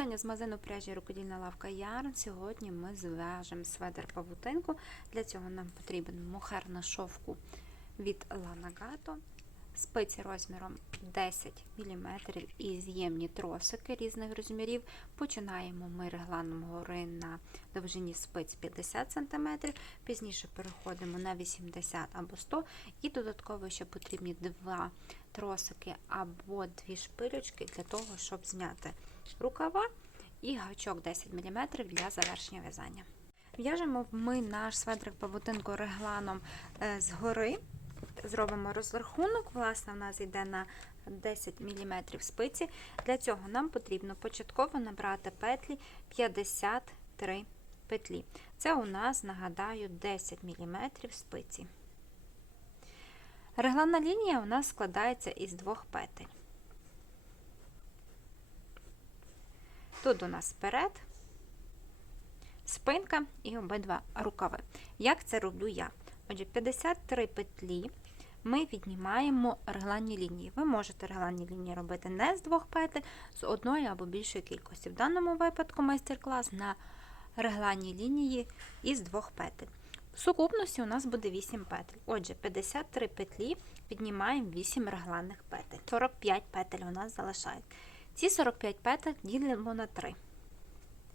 Вітання з магазину пряжі рукодільна лавка Ярн. Сьогодні ми зв'яжемо сведер павутинку. Для цього нам потрібен мохер на шовку від Lanagato, спиці розміром 10 мм і з'ємні тросики різних розмірів. Починаємо ми регланом гори на довжині спиць 50 см, пізніше переходимо на 80 або 100 і додатково ще потрібні два тросики або дві шпилючки для того, щоб зняти рукава і гачок 10 мм для завершення в'язання. В'яжемо ми наш светрик павутинку регланом е, згори. Зробимо розрахунок, власне, у нас йде на 10 мм спиці. Для цього нам потрібно початково набрати петлі 53 петлі. Це у нас, нагадаю, 10 мм спиці. Регланна лінія у нас складається із двох петель. Тут у нас сперед, спинка і обидва рукави. Як це роблю я? Отже, 53 петлі ми віднімаємо регланні лінії. Ви можете регланні лінії робити не з двох петель, з одної або більшої кількості. В даному випадку майстер-клас на регланні лінії із двох петель. В сукупності у нас буде 8 петель. Отже, 53 петлі віднімаємо 8 регланних петель. 45 петель у нас залишають. Ці 45 петель ділимо на 3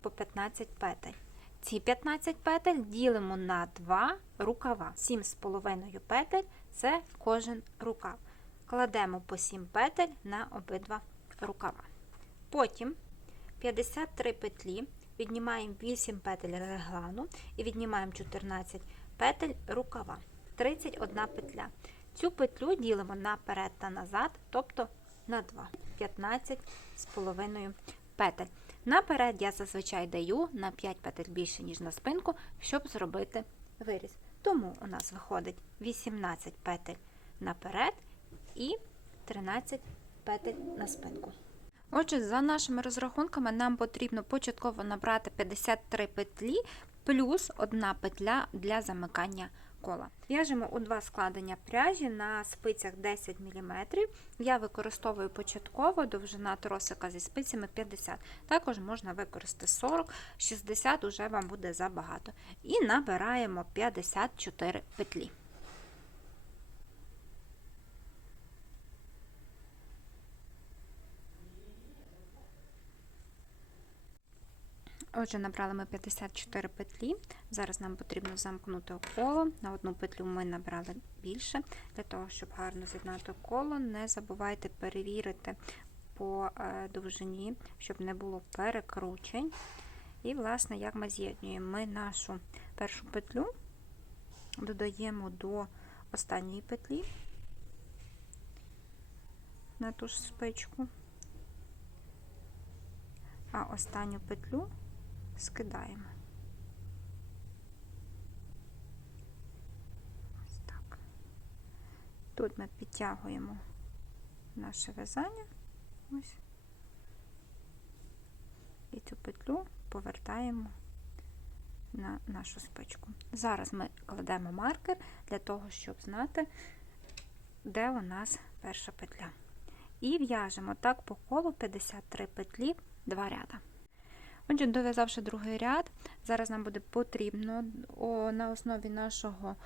по 15 петель. Ці 15 петель ділимо на 2 рукава. 7,5 петель це кожен рукав. Кладемо по 7 петель на обидва рукава. Потім 53 петлі віднімаємо 8 петель реглану і віднімаємо 14 петель рукава. 31 петля. Цю петлю ділимо наперед та назад, тобто на 2, 15 з половиною петель. Наперед я зазвичай даю на 5 петель більше, ніж на спинку, щоб зробити виріз. Тому у нас виходить 18 петель наперед і 13 петель на спинку. Отже, за нашими розрахунками, нам потрібно початково набрати 53 петлі плюс одна петля для замикання кола. В'яжемо у два складення пряжі на спицях 10 мм. Я використовую початково довжина тросика зі спицями 50 Також можна використати 40, 60 уже вам буде забагато. І набираємо 54 петлі. Отже, набрали ми 54 петлі. Зараз нам потрібно замкнути коло. На одну петлю ми набрали більше. Для того, щоб гарно з'єднати коло, не забувайте перевірити по е, довжині, щоб не було перекручень. І, власне, як ми з'єднуємо, ми нашу першу петлю додаємо до останньої петлі на ту ж спичку, а останню петлю скидаємо. Ось так. Тут ми підтягуємо наше в'язання, ось, і цю петлю повертаємо на нашу спичку. Зараз ми кладемо маркер для того, щоб знати, де у нас перша петля. І в'яжемо так по колу 53 петлі, 2 ряда. Отже, дов'язавши другий ряд, зараз нам буде потрібно на основі нашого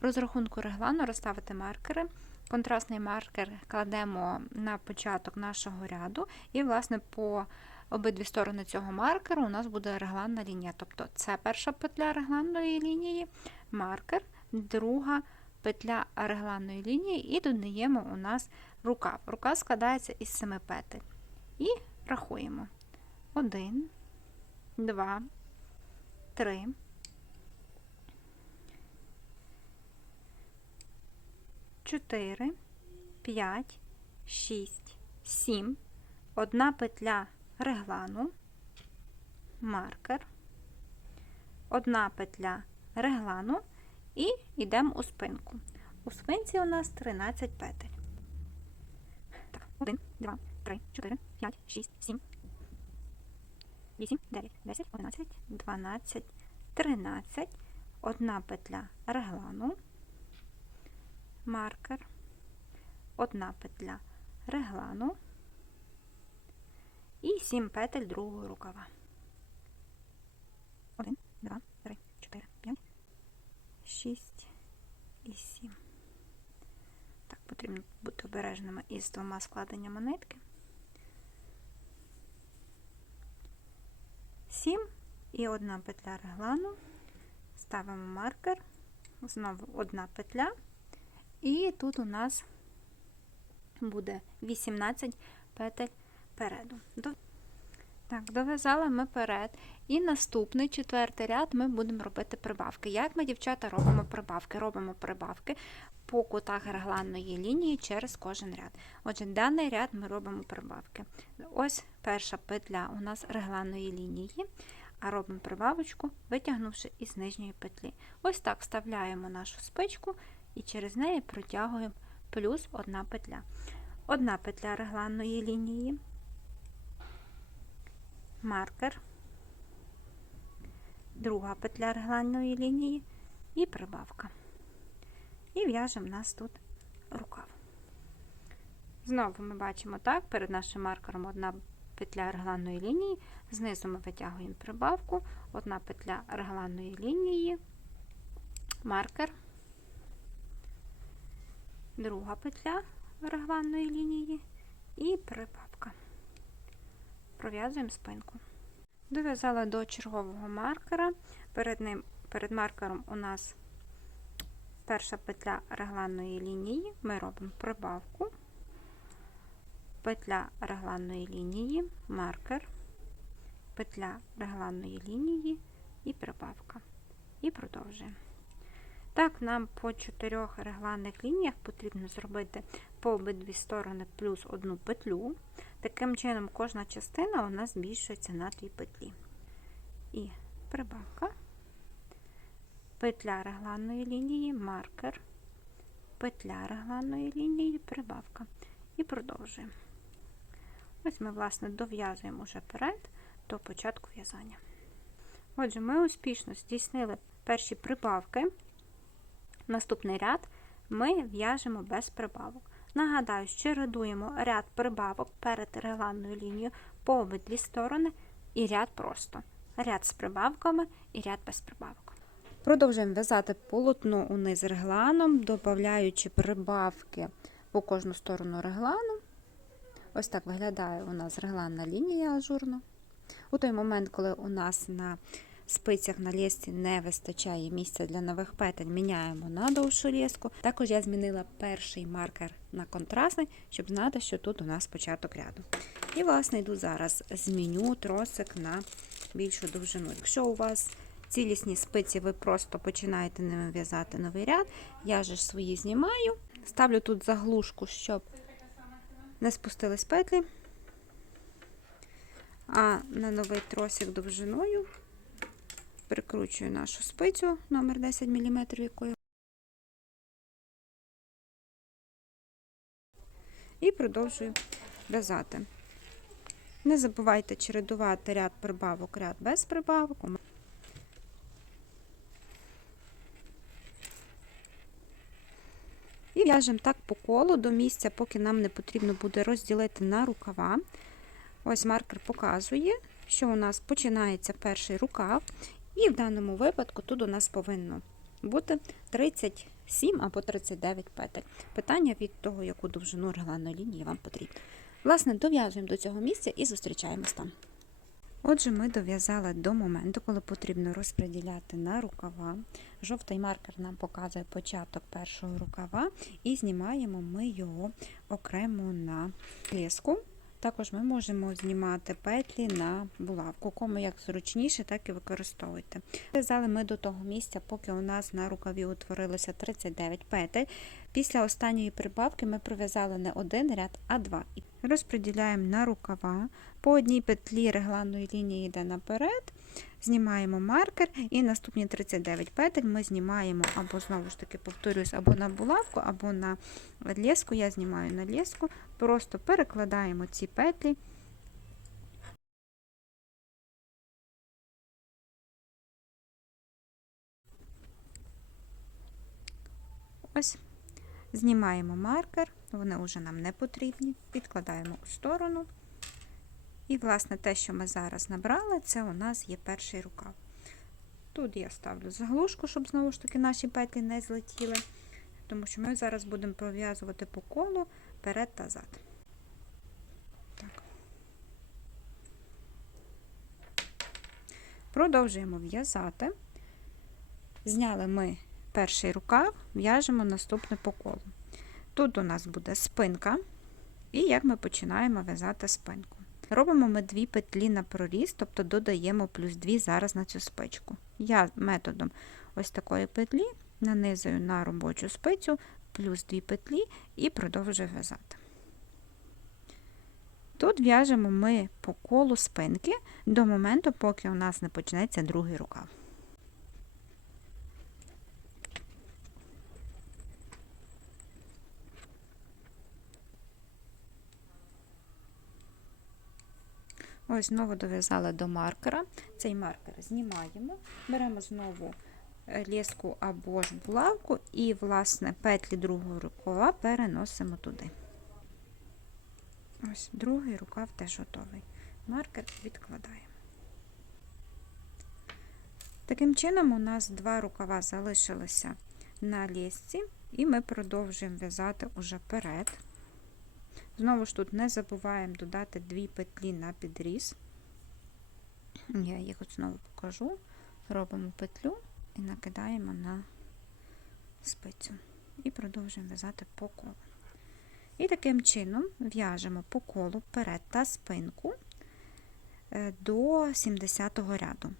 розрахунку реглану розставити маркери. Контрастний маркер кладемо на початок нашого ряду, і, власне, по обидві сторони цього маркеру у нас буде регланна лінія. Тобто це перша петля регланної лінії, маркер, друга петля регланної лінії, і додаємо у нас рукав. Рука складається із 7 петель. І рахуємо. 1, 2, 3, 4, 5, 6, 7, одна петля реглану, маркер, одна петля реглану. І йдемо у спинку. У спинці у нас 13 петель. Так, 1, 2, 3, 4, 5, 6, 7, 8, 9, 10, 11, 12, 13, одна петля реглану, маркер, одна петля реглану і 7 петель другого рукава. 1, 2, 3, 4, 5, 6 і 7. Так, потрібно бути обережними із двома складеннями нитки. 7 і одна петля реглану. Ставимо маркер, знову одна петля, і тут у нас буде 18 петель переду. Так, дов'язали ми перед. І наступний четвертий ряд ми будемо робити прибавки. Як ми, дівчата, робимо прибавки? Робимо прибавки по кутах регланної лінії через кожен ряд. Отже, даний ряд ми робимо прибавки. Ось перша петля у нас регланної лінії, а робимо прибавочку, витягнувши із нижньої петлі. Ось так вставляємо нашу спичку і через неї протягуємо плюс одна петля. Одна петля регланної лінії, маркер, друга петля регланної лінії і прибавка. І в'яжемо нас тут рукав. Знову ми бачимо так, перед нашим маркером одна петля регланної лінії, знизу ми витягуємо прибавку, одна петля регланної лінії, маркер, друга петля регланної лінії і прибавка. Пров'язуємо спинку. Дов'язала до чергового маркера. Перед ним, перед маркером у нас перша петля регланної лінії. Ми робимо прибавку, петля регланної лінії, маркер, петля регланної лінії і прибавка. І продовжуємо. Так, нам по чотирьох регланних лініях потрібно зробити по обидві сторони плюс одну петлю. Таким чином, кожна частина нас збільшується на дві петлі. І прибавка, петля регланної лінії, маркер, петля регланної лінії, прибавка. І продовжуємо. Ось ми, власне, дов'язуємо вже перед до початку в'язання. Отже, ми успішно здійснили перші прибавки. Наступний ряд ми в'яжемо без прибавок. Нагадаю, що рядуємо ряд прибавок перед регланною лінією по обидві сторони і ряд просто. Ряд з прибавками і ряд без прибавок. Продовжуємо в'язати полотно униз регланом, додаючи прибавки по кожну сторону реглану. Ось так виглядає у нас регланна лінія ажурно. У той момент, коли у нас на спицях на лісці не вистачає місця для нових петель, міняємо на довшу ліску. Також я змінила перший маркер на контрастний, щоб знати, що тут у нас початок ряду. І, власне, йду зараз, зміню тросик на більшу довжину. Якщо у вас цілісні спиці, ви просто починаєте ними в'язати новий ряд, я ж свої знімаю, ставлю тут заглушку, щоб не спустились петлі. А на новий тросик довжиною прикручую нашу спицю номер 10 мм, якою. І продовжую в'язати. Не забувайте чередувати ряд прибавок, ряд без прибавок. І в'яжемо так по колу до місця, поки нам не потрібно буде розділити на рукава. Ось маркер показує, що у нас починається перший рукав, і в даному випадку тут у нас повинно бути 37 або 39 петель. Питання від того, яку довжину регланної лінії вам потрібно. Власне, дов'язуємо до цього місця і зустрічаємось там. Отже, ми дов'язали до моменту, коли потрібно розподіляти на рукава. Жовтий маркер нам показує початок першого рукава, і знімаємо ми його окремо на ліску. Також ми можемо знімати петлі на булавку. Кому як зручніше, так і використовуйте. В'язали ми до того місця, поки у нас на рукаві утворилося 39 петель. Після останньої прибавки ми пров'язали не один ряд, а два. Розподіляємо на рукава. По одній петлі регланної лінії йде наперед. Знімаємо маркер і наступні 39 петель ми знімаємо або, знову ж таки, повторюсь, або на булавку, або на леску. Я знімаю на леску. Просто перекладаємо ці петлі. Ось, знімаємо маркер, вони вже нам не потрібні, відкладаємо у сторону І, власне, те, що ми зараз набрали, це у нас є перший рукав. Тут я ставлю заглушку, щоб знову ж таки наші петлі не злетіли, тому що ми зараз будемо пров'язувати по колу перед та зад. Так. Продовжуємо в'язати. Зняли ми перший рукав, в'яжемо наступне по колу. Тут у нас буде спинка, і як ми починаємо в'язати спинку. Робимо ми дві петлі на проріз, тобто додаємо плюс 2 зараз на цю спичку. Я методом ось такої петлі нанизую на робочу спицю плюс 2 петлі і продовжую в'язати. Тут в'яжемо ми по колу спинки до моменту, поки у нас не почнеться другий рукав. Ось знову дов'язала до маркера. Цей маркер знімаємо, беремо знову ліску або ж булавку і, власне, петлі другого рукава переносимо туди. Ось другий рукав теж готовий. Маркер відкладаємо. Таким чином, у нас два рукава залишилися на лісці, і ми продовжуємо в'язати уже перед. Знову ж тут не забуваємо додати дві петлі на підріз. Я їх знову покажу. Робимо петлю і накидаємо на спицю. І продовжуємо в'язати по колу. І таким чином в'яжемо по колу перед та спинку е, до 70 ряду.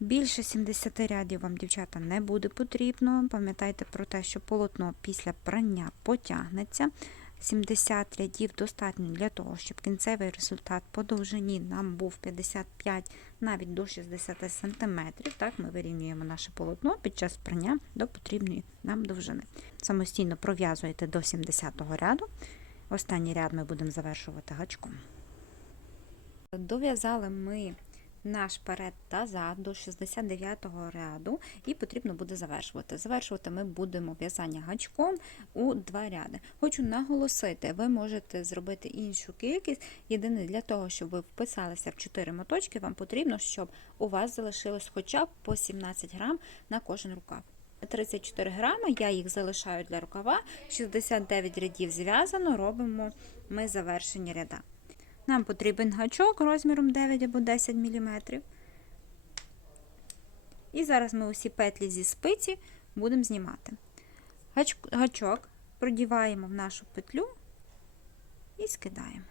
Більше 70 рядів вам, дівчата, не буде потрібно. Пам'ятайте про те, що полотно після прання потягнеться. 70 рядів достатньо для того, щоб кінцевий результат по довжині нам був 55 навіть до 60 см. Так, ми вирівнюємо наше полотно під час прання до потрібної нам довжини. Самостійно пров'язуєте до 70 ряду. Останній ряд ми будемо завершувати гачком. Дов'язали ми наш перед та зад до 69-го ряду і потрібно буде завершувати. Завершувати ми будемо в'язання гачком у два ряди. Хочу наголосити, ви можете зробити іншу кількість. Єдине для того, щоб ви вписалися в 4 моточки, вам потрібно, щоб у вас залишилось хоча б по 17 грам на кожен рукав. 34 грами, я їх залишаю для рукава, 69 рядів зв'язано, робимо ми завершення ряда. Нам потрібен гачок розміром 9 або 10 мм. І зараз ми усі петлі зі спиці будемо знімати. Гачок продіваємо в нашу петлю і скидаємо.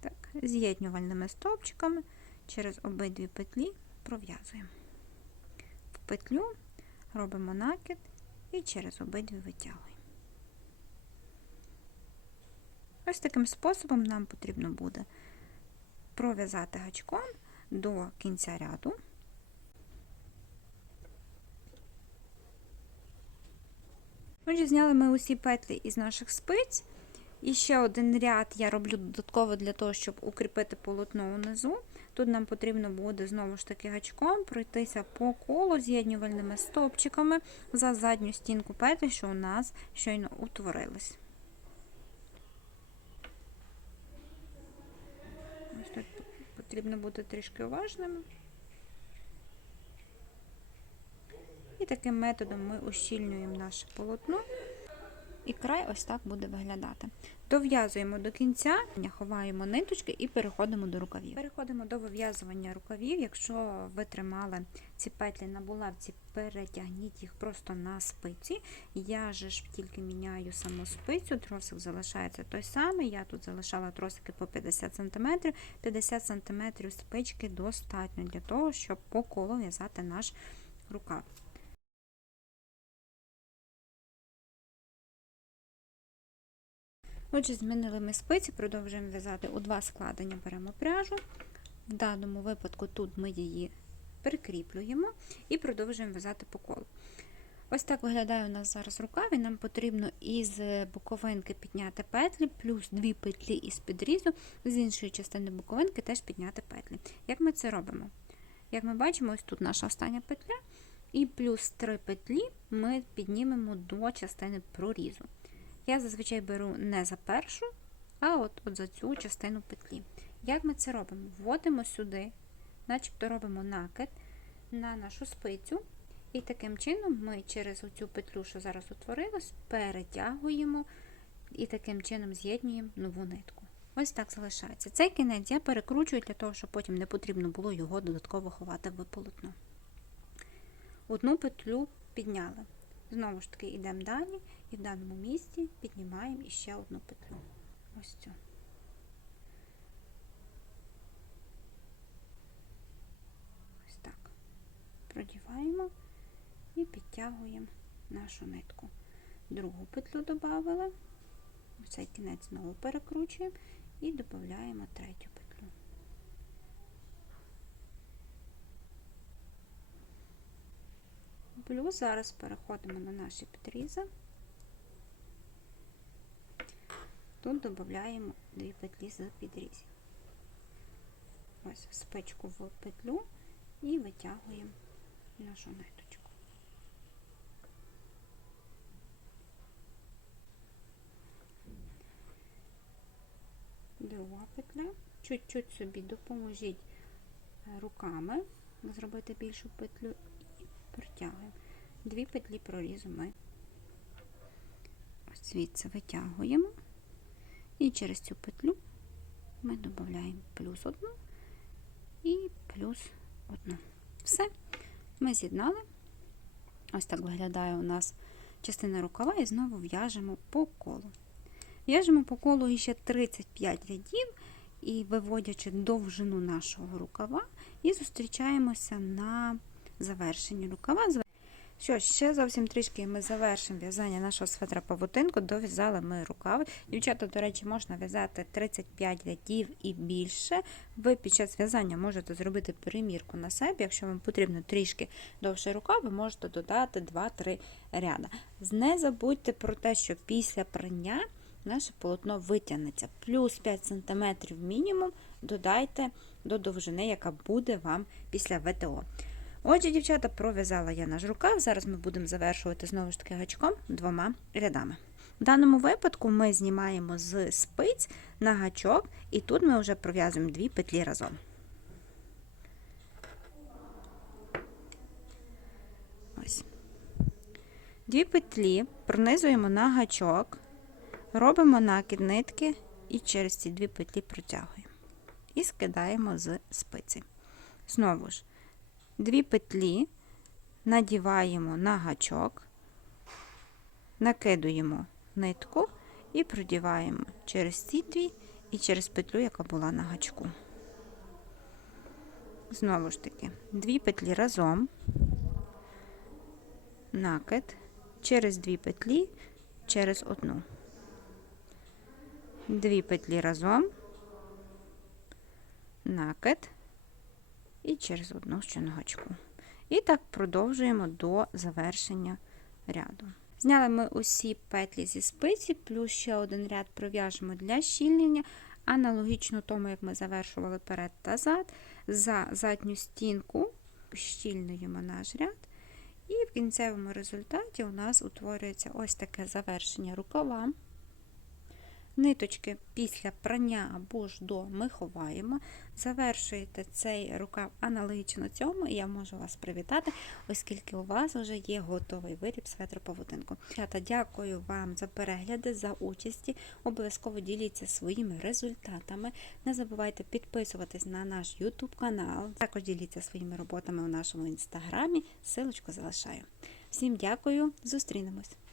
Так, З'єднювальними стовпчиками через обидві петлі пров'язуємо. В петлю робимо накид і через обидві витягуємо. Ось таким способом нам потрібно буде пров'язати гачком до кінця ряду. Отже, зняли ми усі петлі із наших спиць. І ще один ряд я роблю додатково для того, щоб укріпити полотно унизу. Тут нам потрібно буде знову ж таки гачком пройтися по колу з'єднювальними стовпчиками за задню стінку петлі, що у нас щойно утворились. Тут потрібно бути трішки уважними. І таким методом ми ущільнюємо наше полотно, і край ось так буде виглядати. Дов'язуємо до кінця, ховаємо ниточки і переходимо до рукавів. Переходимо до вив'язування рукавів. Якщо ви тримали ці петлі на булавці, перетягніть їх просто на спиці. Я же ж тільки міняю саму спицю, тросик залишається той самий. Я тут залишала тросики по 50 см. 50 см спички достатньо для того, щоб по колу в'язати наш рукав. Отже, змінили ми спиці, продовжуємо в'язати у два складення, беремо пряжу. В даному випадку тут ми її прикріплюємо і продовжуємо в'язати по колу. Ось так виглядає у нас зараз рукав, і нам потрібно із боковинки підняти петлі, плюс дві петлі із підрізу, з іншої частини боковинки теж підняти петлі. Як ми це робимо? Як ми бачимо, ось тут наша остання петля, і плюс три петлі ми піднімемо до частини прорізу. Я зазвичай беру не за першу, а от, от за цю частину петлі. Як ми це робимо? Вводимо сюди, начебто робимо накид на нашу спицю, і таким чином ми через оцю петлю, що зараз утворилась, перетягуємо і таким чином з'єднуємо нову нитку. Ось так залишається. Цей кінець я перекручую для того, щоб потім не потрібно було його додатково ховати в полотно. Одну петлю підняли. Знову ж таки, йдемо далі і в даному місці піднімаємо іще одну петлю. Ось цю. Ось так. Продіваємо і підтягуємо нашу нитку. Другу петлю додали, цей кінець знову перекручуємо і додаємо третю петлю. Плюс зараз переходимо на наші підрізи. Тут додаємо дві петлі з підрізів. Ось спичку в петлю і витягуємо нашу ниточку. Друга петля. Чуть-чуть собі допоможіть е, руками зробити більшу петлю і протягуємо. Дві петлі прорізу ми ось звідси витягуємо. І через цю петлю ми додаємо плюс одну і плюс одну. Все, ми з'єднали. Ось так виглядає у нас частина рукава, і знову в'яжемо по колу. В'яжемо по колу ще 35 рядів, і виводячи довжину нашого рукава, і зустрічаємося на завершенні рукава. Що, ще зовсім трішки ми завершимо в'язання нашого светра павутинку, дов'язали ми рукави. Дівчата, до речі, можна в'язати 35 рядів і більше. Ви під час в'язання можете зробити примірку на себе. Якщо вам потрібно трішки довше рукав, ви можете додати 2-3 ряда. Не забудьте про те, що після прання наше полотно витягнеться. Плюс 5 см мінімум додайте до довжини, яка буде вам після ВТО. Отже, дівчата, пров'язала я наш рукав. Зараз ми будемо завершувати знову ж таки гачком двома рядами. В даному випадку ми знімаємо з спиць на гачок, і тут ми вже пров'язуємо дві петлі разом. Ось. Дві петлі пронизуємо на гачок, робимо накид нитки і через ці дві петлі протягуємо. І скидаємо з спиці. Знову ж. Дві петлі надіваємо на гачок, накидуємо нитку і продіваємо через ці дві і через петлю, яка була на гачку. Знову ж таки, дві петлі разом, накид, через дві петлі, через одну. Дві петлі разом, накид і через одну щоногачку. І так продовжуємо до завершення ряду. Зняли ми усі петлі зі спиці, плюс ще один ряд пров'яжемо для щільнення, аналогічно тому, як ми завершували перед та зад, за задню стінку щільнуємо наш ряд. І в кінцевому результаті у нас утворюється ось таке завершення рукава. Ниточки після прання або ж до ми ховаємо. Завершуєте цей рукав аналогічно цьому, і я можу вас привітати, оскільки у вас вже є готовий виріб светру павутинку. Дівчата, дякую вам за перегляди, за участі. Обов'язково діліться своїми результатами. Не забувайте підписуватись на наш YouTube канал. Також діліться своїми роботами у нашому інстаграмі. Силочку залишаю. Всім дякую, зустрінемось!